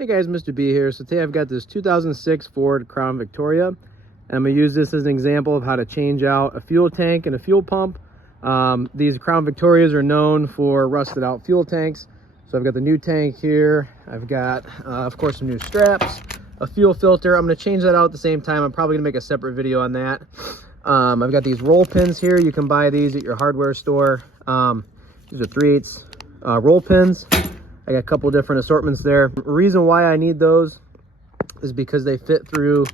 Hey guys, Mr. B here. So today I've got this 2006 Ford Crown Victoria. I'm going to use this as an example of how to change out a fuel tank and a fuel pump. These Crown Victorias are known for rusted out fuel tanks. So I've got the new tank here. I've got, of course, some new straps, a fuel filter. I'm going to change that out at the same time. I'm probably going to make a separate video on that. I've got these roll pins here. You can buy these at your hardware store. These are 3/8 roll pins. I got a couple different assortments there. The reason why I need those is because they fit through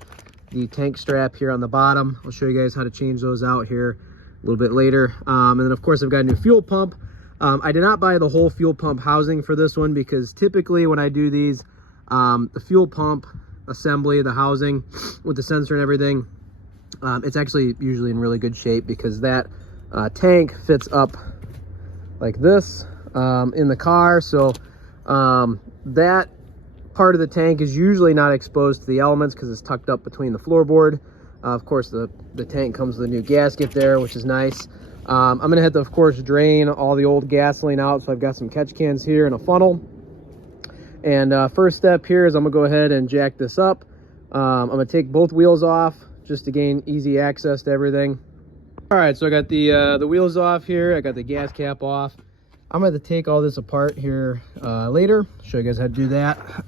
the tank strap here on the bottom. I'll show you guys how to change those out here a little bit later. And then of course I've got a new fuel pump. I did not buy the whole fuel pump housing for this one because typically when I do these, the fuel pump assembly, the housing with the sensor and everything, it's actually usually in really good shape because that tank fits up like this in the car. So that part of the tank is usually not exposed to the elements because it's tucked up between the floorboard. Of course, the tank comes with a new gasket there, which is nice. I'm going to have to, of course, drain all the old gasoline out. So I've got some catch cans here and a funnel. And first step here is I'm going to go ahead and jack this up. I'm going to take both wheels off just to gain easy access to everything. All right, so I got the wheels off here. I got the gas cap off. I'm going to take all this apart here later. Show you guys how to do that.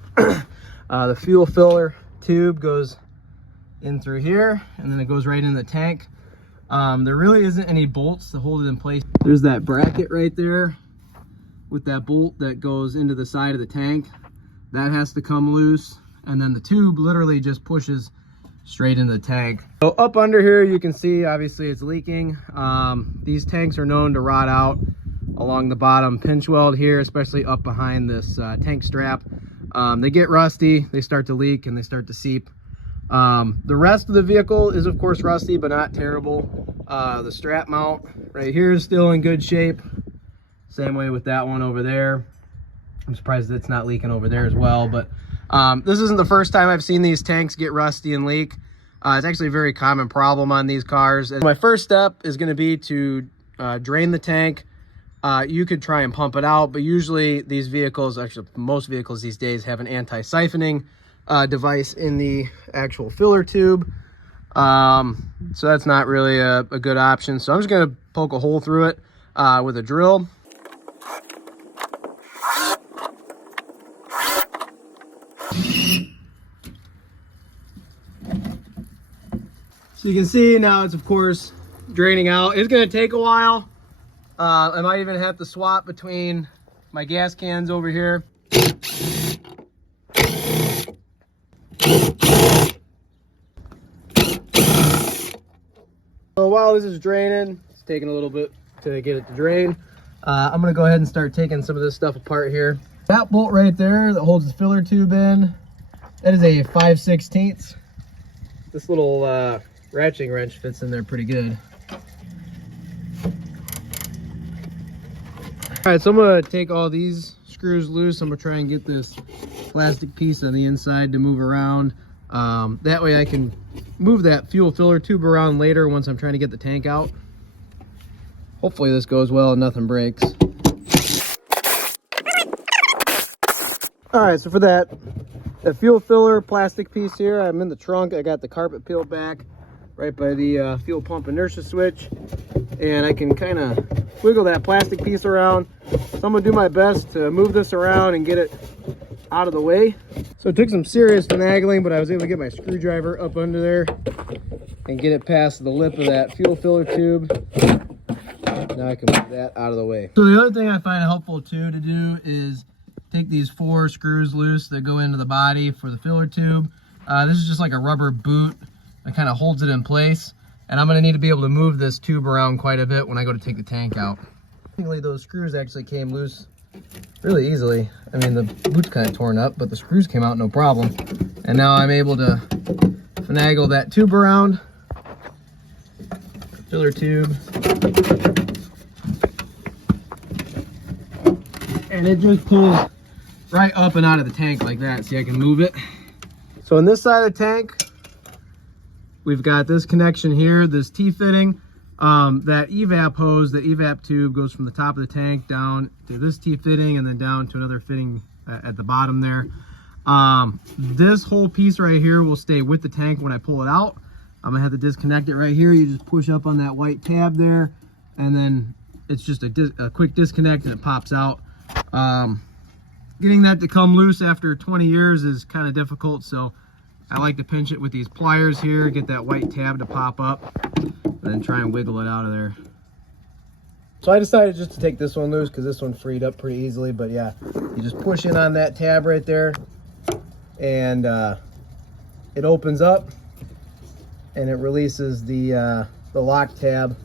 The fuel filler tube goes in through here, and then it goes right in the tank. There really isn't any bolts to hold it in place. There's that bracket right there with that bolt that goes into the side of the tank. That has to come loose, and then the tube literally just pushes straight into the tank. So up under here, you can see obviously it's leaking. These tanks are known to rot out along the bottom pinch weld here, especially up behind this tank strap. They get rusty, they start to leak, and they start to seep. The rest of the vehicle is of course rusty, but not terrible. The strap mount right here is still in good shape. Same way with that one over there. I'm surprised that it's not leaking over there as well, but this isn't the first time I've seen these tanks get rusty and leak. It's actually a very common problem on these cars. And my first step is going to be to drain the tank. You could try and pump it out, but usually these vehicles, actually most vehicles these days, have an anti-siphoning device in the actual filler tube. So that's not really a good option. So I'm just going to poke a hole through it with a drill. So you can see now it's of course draining out. It's going to take a while. I might even have to swap between my gas cans over here. So while this is draining, it's taking a little bit to get it to drain. I'm going to go ahead and start taking some of this stuff apart here. That bolt right there that holds the filler tube in, that is a 5/16. This little ratcheting wrench fits in there pretty good. All right, so I'm going to take all these screws loose. I'm going to try and get this plastic piece on the inside to move around. That way I can move that fuel filler tube around later once I'm trying to get the tank out. Hopefully this goes well and nothing breaks. All right, so for that fuel filler plastic piece here, I'm in the trunk. I got the carpet peeled back right by the fuel pump inertia switch, and I can kind of wiggle that plastic piece around. So I'm gonna do my best to move this around and get it out of the way. So it took some serious finagling, but I was able to get my screwdriver up under there and get it past the lip of that fuel filler tube. Now I can move that out of the way. So the other thing I find helpful too to do is take these 4 screws loose that go into the body for the filler tube. This is just like a rubber boot that kind of holds it in place. And I'm going to need to be able to move this tube around quite a bit when I go to take the tank out. Those screws actually came loose really easily. I mean, the boot's kind of torn up, but the screws came out no problem. And now I'm able to finagle that tube around. Filler tube. And it just pulls right up and out of the tank like that. See, I can move it. So on this side of the tank, we've got this connection here, this T-fitting. That evap hose, the evap tube goes from the top of the tank down to this T-fitting and then down to another fitting at the bottom there. This whole piece right here will stay with the tank when I pull it out. I'm gonna have to disconnect it right here. You just push up on that white tab there, and then it's just a quick disconnect and it pops out. Getting that to come loose after 20 years is kind of difficult, so I like to pinch it with these pliers here, get that white tab to pop up, and then try and wiggle it out of there. So I decided just to take this one loose because this one freed up pretty easily. But yeah, you just push in on that tab right there, and it opens up and it releases the lock tab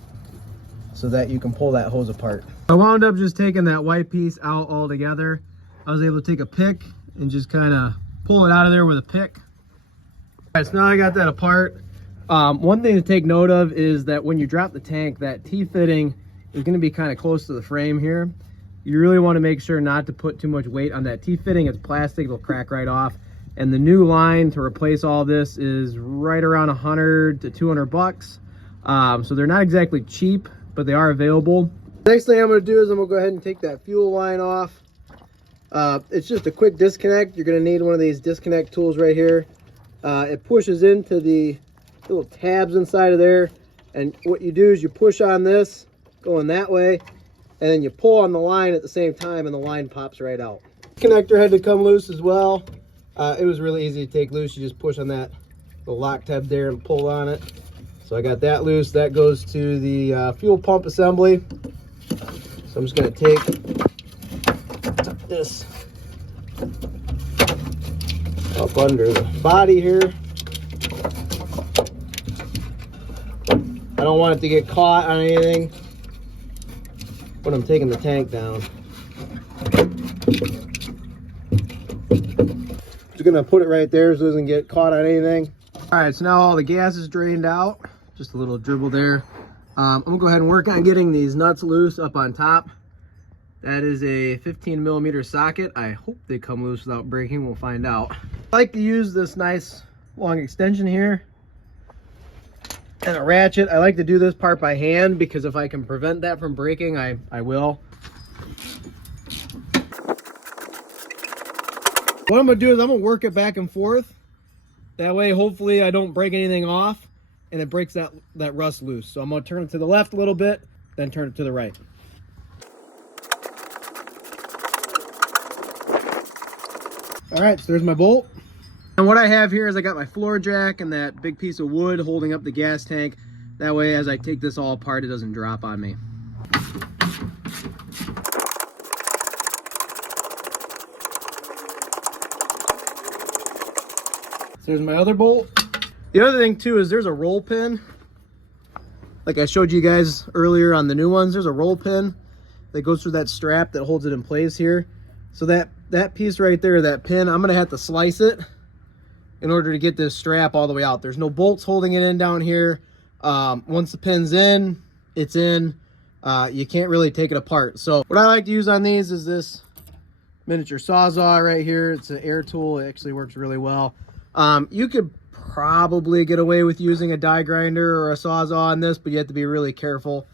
so that you can pull that hose apart. I wound up just taking that white piece out altogether. I was able to take a pick and just kind of pull it out of there with a pick. All right, so now I got that apart. One thing to take note of is that when you drop the tank, that T-fitting is going to be kind of close to the frame here. You really want to make sure not to put too much weight on that T-fitting. It's plastic, it'll crack right off. And the new line to replace all this is right around 100 to 200 bucks. So they're not exactly cheap, but they are available. Next thing I'm going to do is I'm going to go ahead and take that fuel line off. It's just a quick disconnect. You're going to need one of these disconnect tools right here. It pushes into the little tabs inside of there, and what you do is you push on this going that way, and then you pull on the line at the same time and the line pops right out. Connector had to come loose as well. It was really easy to take loose. You just push on that little lock tab there and pull on it. So I got that loose. That goes to the fuel pump assembly. So I'm just going to take this up under the body here. I don't want it to get caught on anything when I'm taking the tank down. Just gonna put it right there so it doesn't get caught on anything. All right, so now all the gas is drained out. Just a little dribble there. I'm gonna go ahead and work on getting these nuts loose up on top. That is a 15mm socket. I hope they come loose without breaking. We'll find out. I like to use this nice long extension here and a ratchet. I like to do this part by hand because if I can prevent that from breaking, I will. What I'm gonna do is I'm gonna work it back and forth. That way, hopefully I don't break anything off and it breaks that rust loose. So I'm gonna turn it to the left a little bit, then turn it to the right. All right, so there's my bolt. And what I have here is I got my floor jack and that big piece of wood holding up the gas tank. That way, as I take this all apart, it doesn't drop on me. So there's my other bolt. The other thing too is there's a roll pin. Like I showed you guys earlier on the new ones, there's a roll pin that goes through that strap that holds it in place here. So that piece right there, that pin, I'm gonna have to slice it in order to get this strap all the way out. There's no bolts holding it in down here. Once the pin's in, it's in. You can't really take it apart. So what I like to use on these is this miniature Sawzall right here. It's an air tool. It actually works really well. You could probably get away with using a die grinder or a Sawzall on this, but you have to be really careful.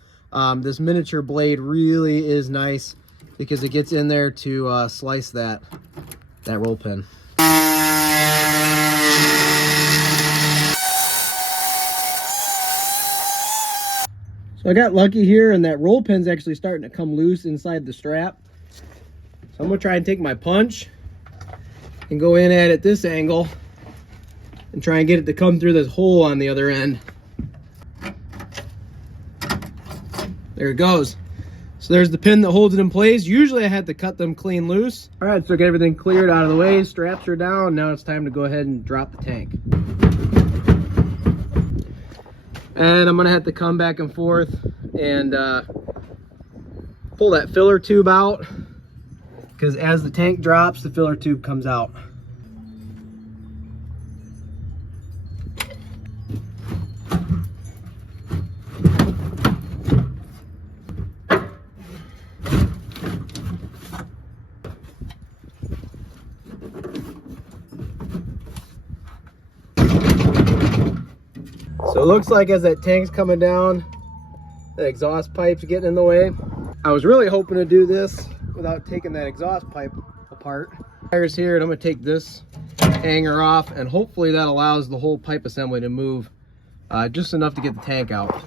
This miniature blade really is nice because it gets in there to slice that roll pin. So I got lucky here and that roll pin's actually starting to come loose inside the strap. So I'm gonna try and take my punch and go in at it this angle and try and get it to come through this hole on the other end. There it goes. So there's the pin that holds it in place. Usually I had to cut them clean loose. All right, so get everything cleared out of the way. Straps are down. Now it's time to go ahead and drop the tank. And I'm gonna have to come back and forth and pull that filler tube out, because as the tank drops, the filler tube comes out. So it looks like as that tank's coming down, the exhaust pipe's getting in the way. I was really hoping to do this without taking that exhaust pipe apart, Wires here, and I'm going to take this hanger off, and hopefully that allows the whole pipe assembly to move just enough to get the tank out.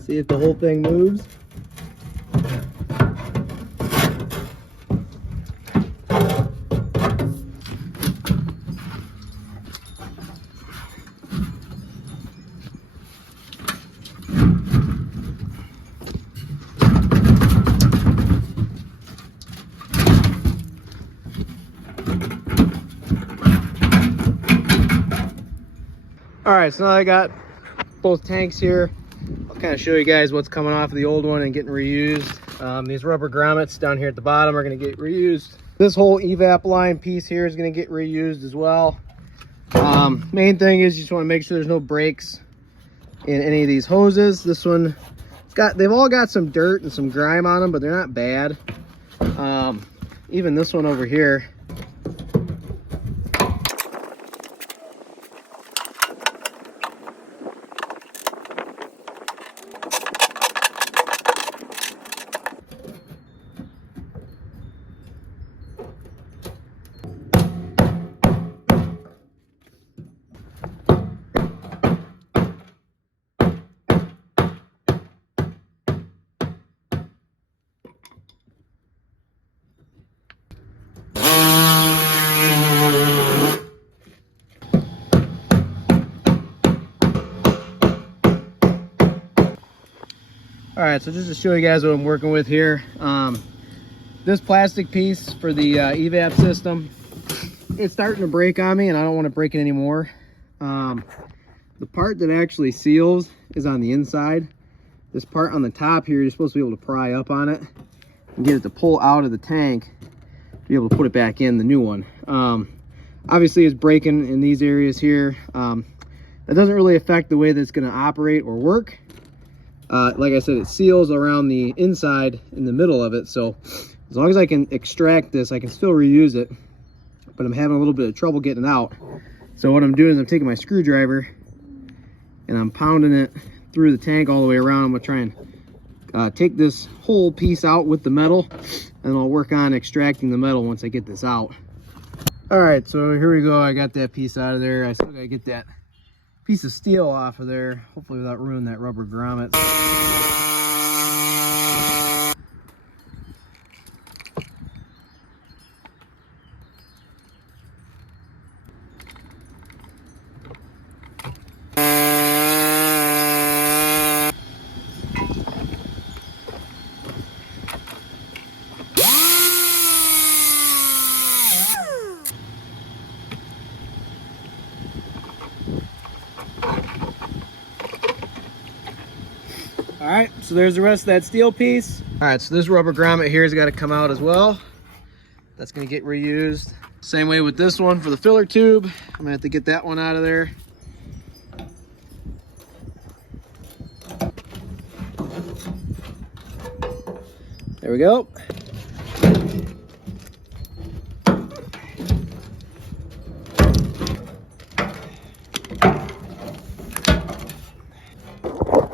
See if the whole thing moves. All right, so now I got both tanks here. I'll kind of show you guys what's coming off of the old one and getting reused. These rubber grommets down here at the bottom are going to get reused. This whole evap line piece here is going to get reused as well. Main thing is you just want to make sure there's no breaks in any of these hoses. This one, they've all got some dirt and some grime on them, but they're not bad. Even this one over here. All right, so just to show you guys what I'm working with here, this plastic piece for the evap system, it's starting to break on me and I don't want to break it anymore. The part that actually seals is on the inside. This part on the top here, you're supposed to be able to pry up on it and get it to pull out of the tank to be able to put it back in the new one. Obviously it's breaking in these areas here. That doesn't really affect the way that it's going to operate or work. Like I said, it seals around the inside in the middle of it, so as long as I can extract this, I can still reuse it, but I'm having a little bit of trouble getting it out. So what I'm doing is I'm taking my screwdriver and I'm pounding it through the tank all the way around. I'm going to try and take this whole piece out with the metal, and I'll work on extracting the metal once I get this out. All right, so here we go. I got that piece out of there. I still got to get that piece of steel off of there, hopefully without ruining that rubber grommet. All right, so there's the rest of that steel piece. All right, so this rubber grommet here has got to come out as well. That's going to get reused. Same way with this one for the filler tube. I'm going to have to get that one out of there. There we go.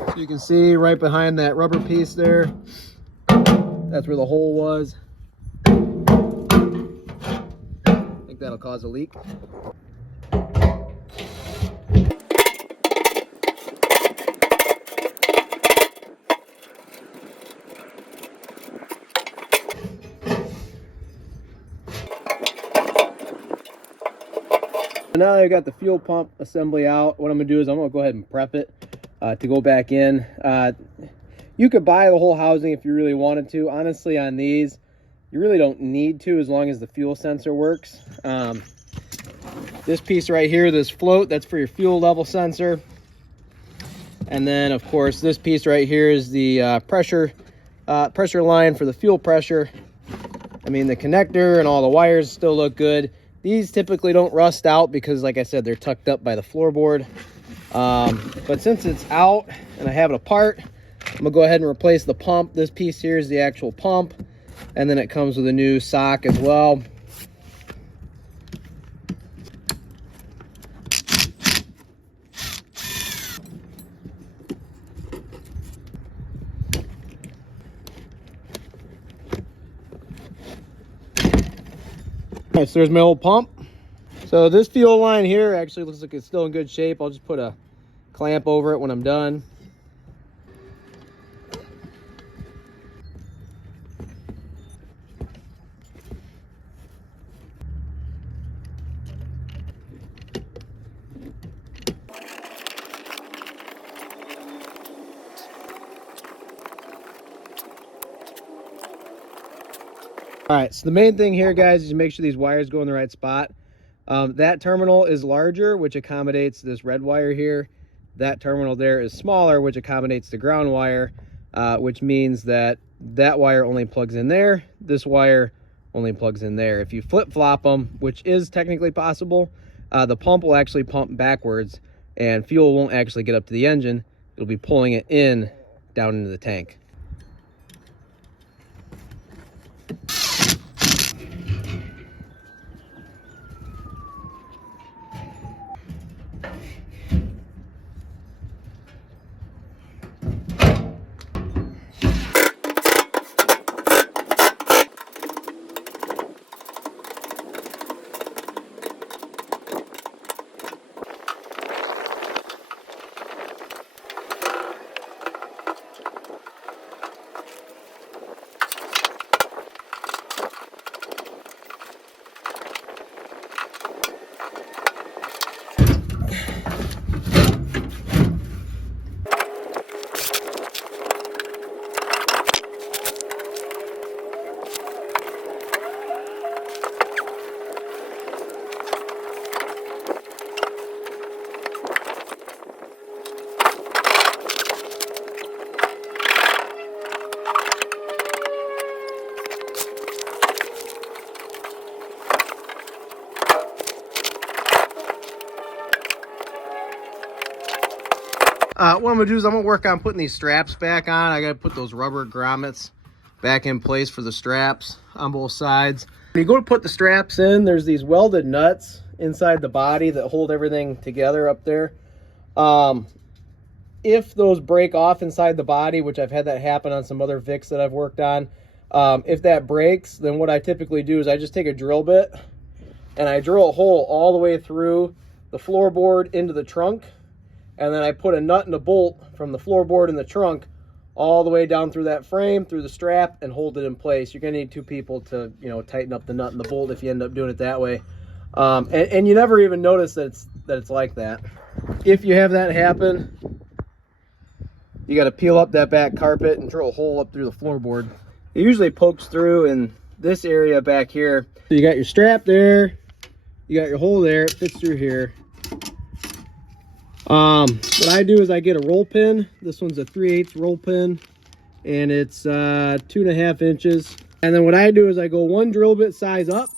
So you can see right behind that rubber piece there, that's where the hole was. I think that'll cause a leak. Now that I've got the fuel pump assembly out, what I'm going to do is I'm going to go ahead and prep it to go back in. You could buy the whole housing if you really wanted to. Honestly, on these, you really don't need to, as long as the fuel sensor works. This piece right here, this float, that's for your fuel level sensor. And then, of course, this piece right here is the pressure line for the fuel pressure. I mean, the connector and all the wires still look good. These typically don't rust out because, like I said, they're tucked up by the floorboard. But since it's out and I have it apart, I'm gonna go ahead and replace the pump. This piece here is the actual pump, and then it comes with a new sock as well. All right, so there's my old pump. So this fuel line here actually looks like it's still in good shape. I'll just put a clamp over it when I'm done. All right, so the main thing here, guys, is to make sure these wires go in the right spot. That terminal is larger, which accommodates this red wire here. That terminal there is smaller, which accommodates the ground wire, which means that that wire only plugs in there. This wire only plugs in there. If you flip-flop them, which is technically possible, the pump will actually pump backwards and fuel won't actually get up to the engine. It'll be pulling it in down into the tank. What I'm gonna do is I'm gonna work on putting these straps back on. I gotta put those rubber grommets back in place for the straps on both sides. When you go to put the straps in, there's these welded nuts inside the body that hold everything together up there. If those break off inside the body, which I've had that happen on some other Vics that I've worked on, if that breaks, then what I typically do is I just take a drill bit and I drill a hole all the way through the floorboard into the trunk. And then I put a nut and a bolt from the floorboard in the trunk all the way down through that frame, through the strap, and hold it in place. You're gonna need two people to, you know, tighten up the nut and the bolt if you end up doing it that way. And you never even notice that it's like that. If you have that happen, you got to peel up that back carpet and drill a hole up through the floorboard. It usually pokes through in this area back here. So you got your strap there, you got your hole there, it fits through here. What I do is I get a roll pin. This one's a 3/8 roll pin, and it's 2.5 inches. And then what I do is I go one drill bit size up,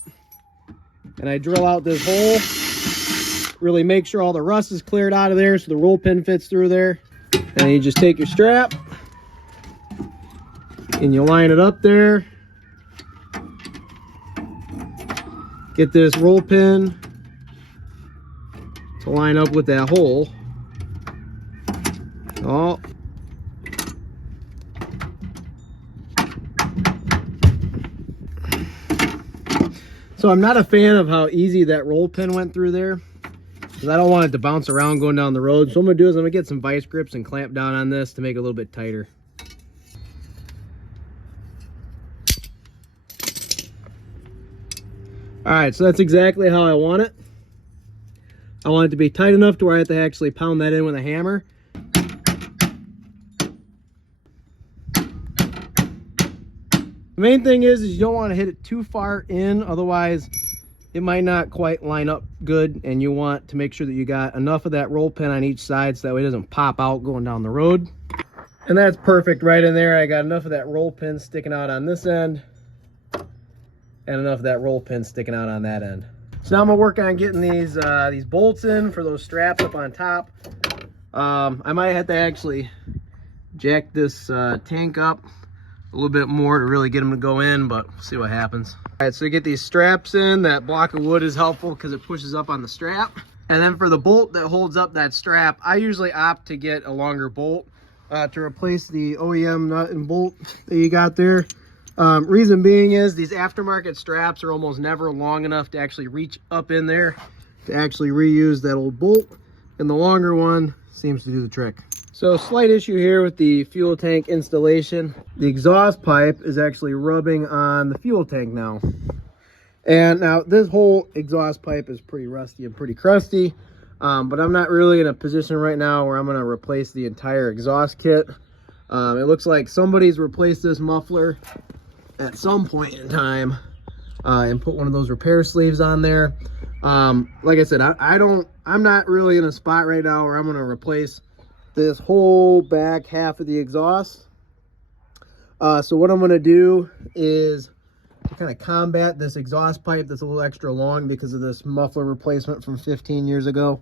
and I drill out this hole. Really make sure all the rust is cleared out of there so the roll pin fits through there. And you just take your strap, and you line it up there. Get this roll pin to line up with that hole. Oh. So I'm not a fan of how easy that roll pin went through there, because I don't want it to bounce around going down the road. So what I'm gonna do is I'm gonna get some vice grips and clamp down on this to make it a little bit tighter. All right, so that's exactly how I want it. I want it to be tight enough to where I have to actually pound that in with a hammer. The main thing is you don't want to hit it too far in, otherwise it might not quite line up good, and you want to make sure that you got enough of that roll pin on each side so that way it doesn't pop out going down the road. And that's perfect right in there. I got enough of that roll pin sticking out on this end and enough of that roll pin sticking out on that end. So now I'm gonna work on getting these bolts in for those straps up on top. I might have to actually jack this tank up a little bit more to really get them to go in, but we'll see what happens. All right, so you get these straps in. That block of wood is helpful because it pushes up on the strap. And then for the bolt that holds up that strap, I usually opt to get a longer bolt to replace the OEM nut and bolt that you got there. Reason being is these aftermarket straps are almost never long enough to actually reach up in there to actually reuse that old bolt, and the longer one seems to do the trick. So slight issue here with the fuel tank installation. The exhaust pipe is actually rubbing on the fuel tank now. And now this whole exhaust pipe is pretty rusty and pretty crusty, but I'm not really in a position right now where I'm going to replace the entire exhaust kit. It looks like somebody's replaced this muffler at some point in time and put one of those repair sleeves on there. Like I said, I'm not really in a spot right now where I'm going to replace this whole back half of the exhaust. So what I'm going to do is to kind of combat this exhaust pipe that's a little extra long because of this muffler replacement from 15 years ago.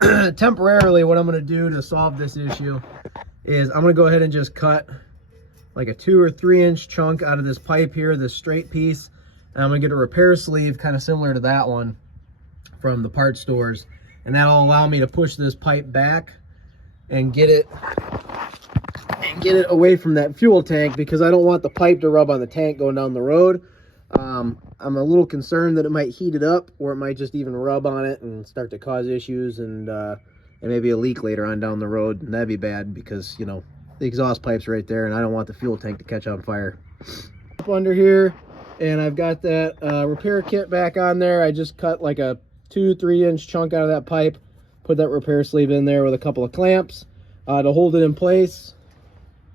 Temporarily, what I'm going to do to solve this issue is I'm going to go ahead and just cut like a 2 or 3 inch chunk out of this pipe here, this straight piece, and I'm going to get a repair sleeve kind of similar to that one from the parts stores, and that'll allow me to push this pipe back and get it away from that fuel tank, because I don't want the pipe to rub on the tank going down the road. I'm a little concerned that it might heat it up, or it might just even rub on it and start to cause issues and maybe a leak later on down the road, and that'd be bad because, you know, the exhaust pipe's right there and I don't want the fuel tank to catch on fire. Up under here, and I've got that repair kit back on there. I just cut like a 2-3 inch chunk out of that pipe, put that repair sleeve in there with a couple of clamps to hold it in place.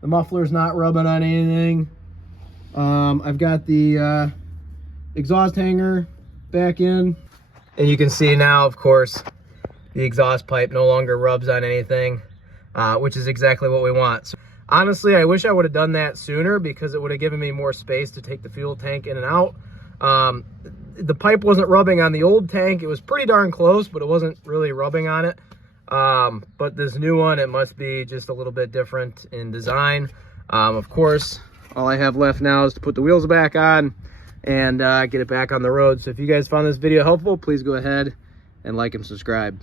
The muffler's not rubbing on anything. I've got the exhaust hanger back in, and you can see now, of course, the exhaust pipe no longer rubs on anything, which is exactly what we want. So, honestly, I wish I would have done that sooner, because it would have given me more space to take the fuel tank in and out. The pipe wasn't rubbing on the old tank. It was pretty darn close, but it wasn't really rubbing on it. But this new one, it must be just a little bit different in design. Of course, all I have left now is to put the wheels back on and get it back on the road. So if you guys found this video helpful, please go ahead and like and subscribe.